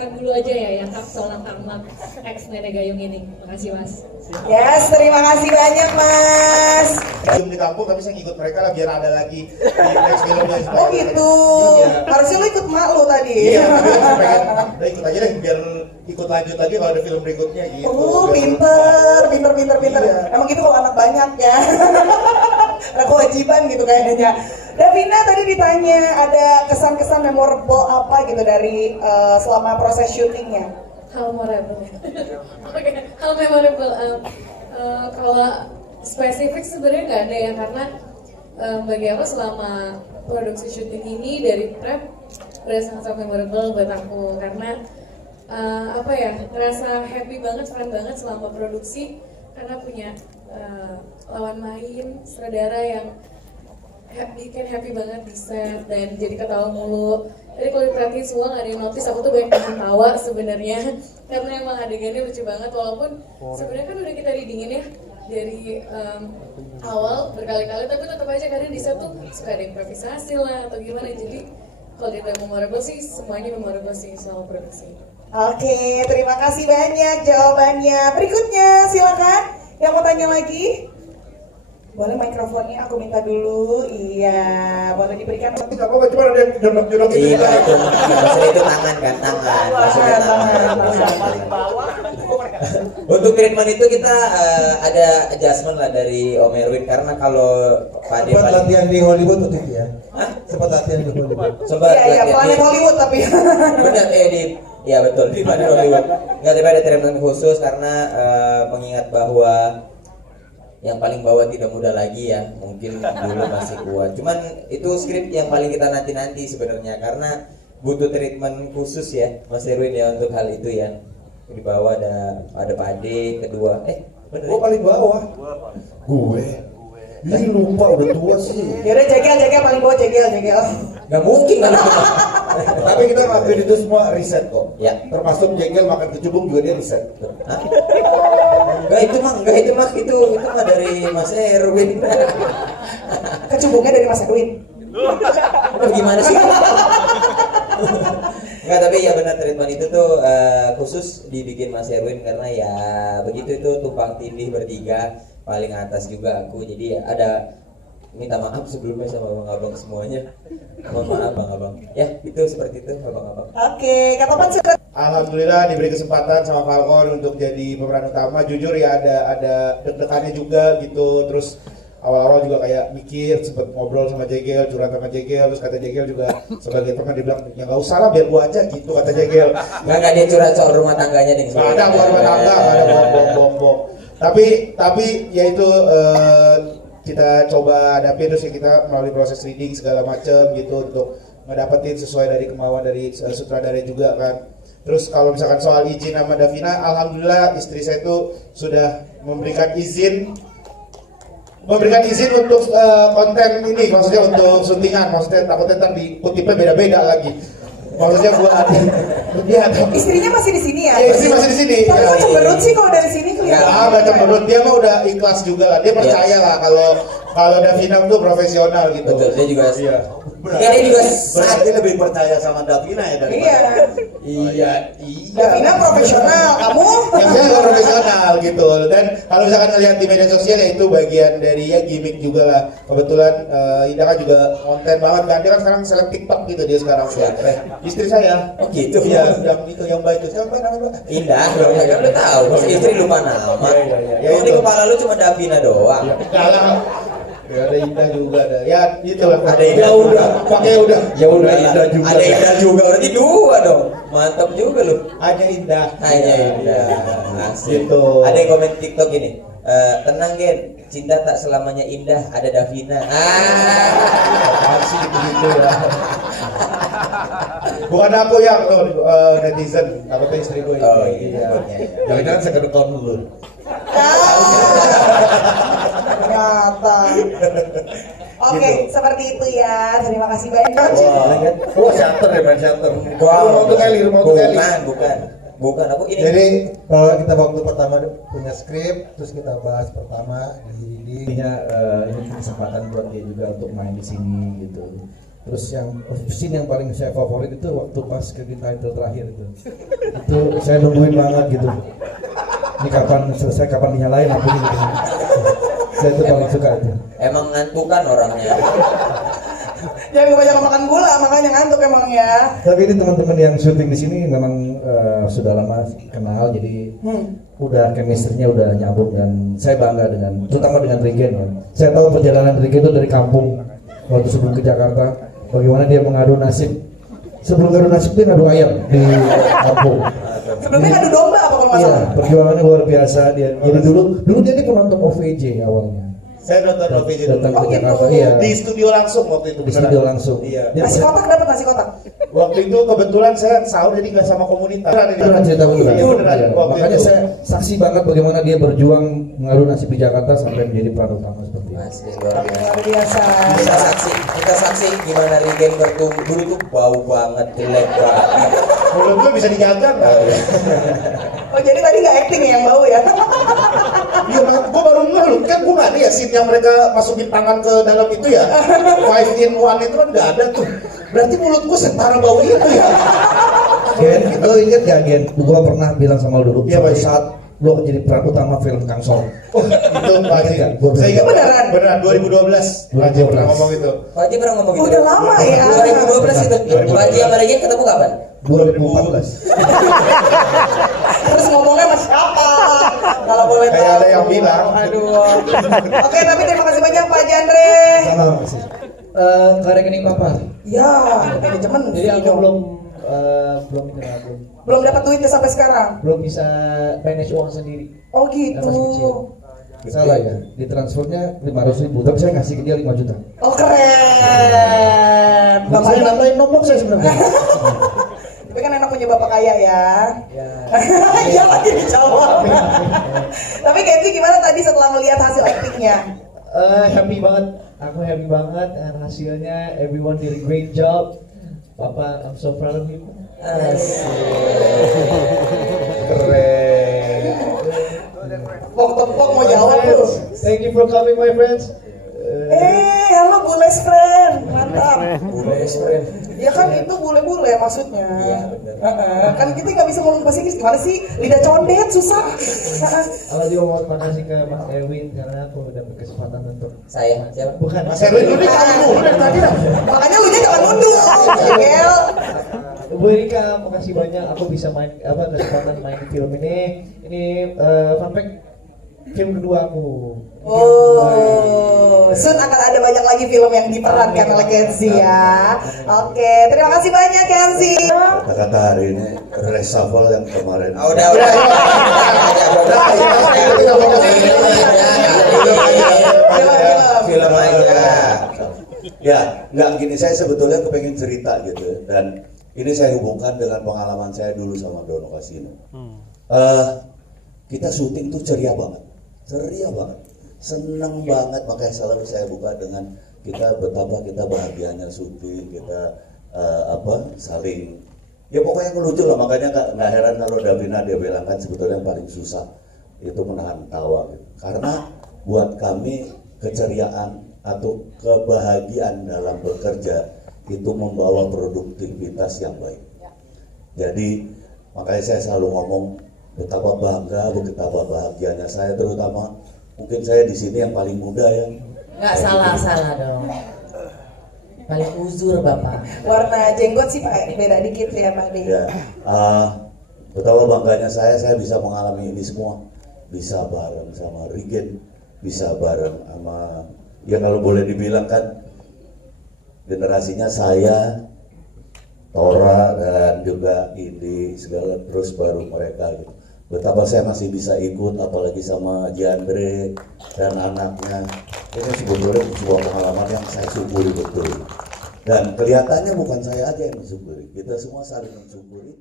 dilanjutkan dulu aja ya yang Kapsul Tamat X Nenek Gayung ini. Makasih Mas. Yes, terima kasih banyak Mas. Belum di kampung tapi saya ikut mereka lah biar ada lagi di next filmnya. Oh gitu. Iya. Harusnya lu ikut mak lu tadi. Iya, tapi saya pengen udah ikut aja deh biar ikut lanjut lagi kalau ada film berikutnya gitu. Oh, pinter. Iya. Emang gitu kalau anak banyak ya. Ada kewajiban gitu kayaknya. Davina tadi ditanya ada kesan-kesan memorable apa gitu dari selama proses syutingnya? Hal memorable. Oke, hal memorable. Kalau spesifik sebenarnya nggak ada ya karena bagi aku selama produksi syuting ini dari prep udah sangat memorable buat aku karena apa ya, ngerasa happy banget, fun banget selama produksi karena punya lawan main, sutradara yang bikin happy banget di set dan jadi ketawa mulu. Jadi kalau diperhatiin semua nggak ada yang notice aku tuh banyak ketawa sebenarnya karena emang adegannya lucu banget walaupun sebenarnya kan udah kita readingin ya dari awal berkali-kali tapi tetap aja kadang di set tuh suka ada improvisasi lah atau gimana. Jadi kalau kita memorable sih semuanya memorable sih soal produksi. Oke, terima kasih banyak jawabannya. Berikutnya silakan yang mau tanya lagi. Boleh mikrofonnya aku minta dulu. Iya, boleh diberikan. Tapi nggak apa-apa, cuma ada yang jorok-jorok gitu. Iya, maksudnya itu tangan kan, tangan. Maksudnya tangan. Untuk treatment itu kita ada adjustment lah dari Om Erwin karena kalau Pak Ade sempat latihan di Hollywood waktu itu ya? Hah? Sempat latihan di Hollywood. Coba Iya, planet Hollywood tapi. benar ya betul di Planet Hollywood. Nggak tapi ada treatment khusus karena mengingat bahwa yang paling bawah tidak muda lagi ya, mungkin dulu masih kuat. Cuman itu skrip yang paling kita nanti sebenarnya karena butuh treatment khusus ya, Mas Erwin ya untuk hal itu ya. Di bawah ada Pak Ade, kedua bener. Gua paling bawah. Gue. Ini lupa udah tua sih. Yaudah jegel paling bawah jegel. Nggak mungkin kan? Tapi kita ngelakuin itu semua riset kok. Ya. Termasuk jengkel makan kecubung juga dia riset. Hah? Enggak itu mah dari Mas Erwin. Kecubungnya dari Mas Erwin. Gimana sih? Enggak, tapi ya benar treatment itu tuh khusus dibikin Mas Erwin karena ya begitu itu tumpang tindih bertiga paling atas juga aku, jadi ya ada minta maaf sebelumnya sama abang-abang semuanya. Mohon maaf abang-abang. Ya itu seperti itu abang-abang. Oke, Kak Topan silakan. Alhamdulillah diberi kesempatan sama Falcon untuk jadi pemeran utama. Jujur ya ada deg-degannya juga gitu. Terus awal-awal juga kayak mikir, sempet ngobrol sama Jegel, curhat sama Jegel. Terus kata Jegel juga sebagai teman dia bilang ya nggak usah lah biar gua aja gitu kata Jegel. Nggak dia curhat soal rumah tangganya nih. Nggak ada buat rumah tangga, nggak ada bohong. Tapi ya itu kita coba hadapi terus ya kita melalui proses reading segala macam gitu untuk ngedapetin sesuai dari kemauan dari sutradara juga kan. Terus kalau misalkan soal izin sama Davina, alhamdulillah istri saya itu sudah memberikan izin untuk konten ini, maksudnya untuk syutingan, maksudnya takutnya ntar dikutipnya beda-beda lagi. Maksudnya buat dia Istrinya masih di sini ya? Iya, istri masih di sini. Tapi kok cemberut sih kalau dari sini kelihatan. Nggak cemberut, dia mah udah ikhlas juga lah. Dia percaya lah kalau Davina tuh profesional gitu. Betul, dia juga. Iya. Dia juga Berarti lebih percaya sama Davina ya daripada. Iya. Iya. Davina profesional, kamu? Yang saya juga profesional gitu. Dan kalau misalkan ngelihat di media sosial ya itu bagian dari ya gimmick juga lah. Kebetulan Indah kan juga konten banget kan. Dia kan sekarang seleb TikTok gitu dia sekarang. Istri saya. Oh gitu. Iya, yang baik itu. Siapa namanya? Indah, ya udah tahu. Masa istri lupa nama. Iya. Ya, di kepala lu cuma Davina doang. Kalah. Ya ada Indah juga ada. Ya itu lah. Ada Indah. Ya udah, pakai udah. Ya udah Indah juga. Ada Indah juga. Berarti dua dong. Mantap juga lu. Hanya Indah. Hanya Indah. Asik. Gitu. Ada yang komen TikTok ini. Tenang Gen, cinta tak selamanya indah, ada Davina. Masih begitu ya. Bukan aku yang netizen, takutnya istri gue. Oh iya. Jangan-jangan second account dulu. Ternyata. Oke, seperti itu ya. Terima kasih banyak. Wah, shutter ya, main shutter. Wow. Rumah tuh kali. Bukan aku ini. Jadi kalau kita waktu pertama punya skrip, terus kita bahas pertama di ini kesempatan buat dia juga untuk main di sini gitu. Terus yang scene yang paling saya favorit itu waktu pas credit title terakhir itu saya nungguin banget gitu. Ini kapan selesai, kapan dinyalain lampunya gitu. Saya itu paling suka itu. Emang ngantuk kan orangnya. Jangan kebanyakan makan gula, makanya ngantuk emang ya. Tapi ini teman-teman yang syuting di sini memang sudah lama kenal, jadi udah chemistry-nya udah nyambung dan saya bangga dengan, terutama dengan Regen ya. Saya tahu perjalanan Regen itu dari kampung waktu sebelum ke Jakarta, bagaimana dia mengadu nasib. Sebelum ngadu nasib dia ngadu ayam di kampung. Sebelumnya ngadu domba apa kalau nggak Iya, salah? perjuangannya luar biasa dia. Jadi dulu dia ini penonton OVJ awalnya. Saya nonton OVJ dulu. Datang ke Oh, gitu. Jakarta, iya. Di studio langsung waktu itu. Di beneran. studio langsung. Iya. Dia- Nasi kotak dapat nasi kotak. Waktu itu kebetulan saya sahur jadi nggak sama komunitas. Itu beneran cerita beneran. Iya, beneran. Iya. Waktu Makanya itu. saya saksi banget bagaimana dia berjuang mengadu nasib di Jakarta sampai menjadi peran utama seperti ini. Asli luar biasa. Luar biasa. Kita saksi gimana Regen bertumbuh dulu tuh bau banget, jelek banget. Mulut gue bisa dijaga nggak? Oh jadi tadi nggak acting ya yang bau ya? Iya, gue baru ngeh loh, kan gue nggak ada ya scene yang mereka masukin tangan ke dalam itu ya. 5-in-1 itu kan nggak ada tuh. Berarti mulut gue setara bau itu ya. Gen, lo inget gak Gen? Gue pernah bilang sama lo dulu, Iya, suatu Pak. saat lo jadi peran utama film Kang Sol. Oh, itu Pak Haji. Ingat, gua Saya ingat beneran? beneran 2012. Pak Haji pernah ngomong itu. Pak Haji pernah ngomong gitu. Udah lama ya. 2012 itu. Pak Haji sama Regen ketemu kapan? 2014. Terus ngomongnya sama siapa? Kalau boleh Kayak tahu. ada yang bilang. Aduh. Oke, tapi terima kasih banyak Pak Jandre. Sama sih. Ke rekening papa. Ya, manajemen. Jadi aku belum kenal, belum dapat duitnya sampai sekarang. belum bisa manage uang sendiri. Oh Dan masih kecil. gitu. Salah ya, di transfernya 500.000, tapi saya ngasih ke dia 5 juta. Oh keren. Bapak saya nambahin nombok saya sebenarnya. Tapi kan enak punya bapak kaya ya. Ya. Iya lagi dijawab. Tapi Kenzi gimana tadi setelah melihat hasil aktingnya? Happy banget. Aku happy banget dan hasilnya everyone did a great job. Papa, I'm so proud of you. Keren. Tepok-tepok mau jawab tuh. Thank you for coming, my friends. Halo Bules friend, mantap. Best friend. Ya kan itu bule-bule maksudnya. Iya, bener. Kan kita nggak bisa ngomong bahasa Inggris, gimana sih? Lidah condet susah. Aku juga mau terima kasih ke Mas Erwin karena aku udah berkesempatan untuk Saya siapa? bukan Mas Erwin dulu nih kamu dulu dari tadi dah. Makanya lu jangan nunduk, Jengkel. Bu Erika, makasih banyak aku bisa main kesempatan main di film ini. Ini fun fact, film kedua aku. Oh, soon akan ada banyak lagi film yang diperankan oleh Kenzi ya. Oke, terima kasih banyak Kenzi. Kata-kata hari ini reshuffle yang kemarin. Oh, udah. Film aja. Ya, nggak gini, saya sebetulnya kepengen cerita gitu, dan ini saya hubungkan dengan pengalaman saya dulu sama Dono Kasino. Kita syuting tuh ceria banget, seneng banget, makanya selalu saya buka dengan kita betapa kita bahagianya syuting, kita saling, ya pokoknya lucu lah, makanya nggak heran kalau Davina dia bilang kan sebetulnya yang paling susah itu menahan tawa, gitu. Karena buat kami keceriaan atau kebahagiaan dalam bekerja itu membawa produktivitas yang baik. Jadi makanya saya selalu ngomong betapa bangga, betapa bahagianya saya, terutama mungkin saya di sini yang paling muda ya. Nggak salah dong. Paling uzur bapak. Warna jenggot sih Pak beda dikit ya Pak De. Ya, betapa bangganya saya bisa mengalami ini semua, bisa bareng sama Regen, bisa bareng sama, ya kalau boleh dibilang kan generasinya saya, Tora dan juga Indi segala, terus baru mereka gitu. Betapa saya masih bisa ikut, apalagi sama Jandre dan anaknya. Ini sebetulnya sebuah pengalaman yang saya syukuri betul. Dan kelihatannya bukan saya aja yang mensyukuri, kita semua saling mensyukuri.